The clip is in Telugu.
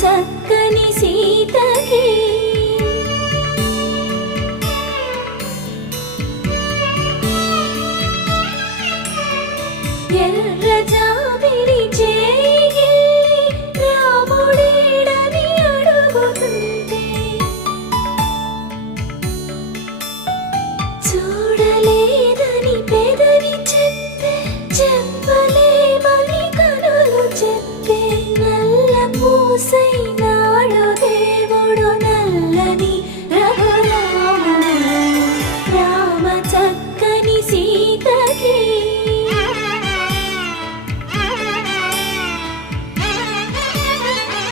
చక్కని సీతకి ఎర్ర జాబిలి చేయి రాముడేడని అడుగుతుంటే చూడలేదని పెదవి చెప్పే చెప్పలేమని కనులు చెప్పే నల్ల పూసైన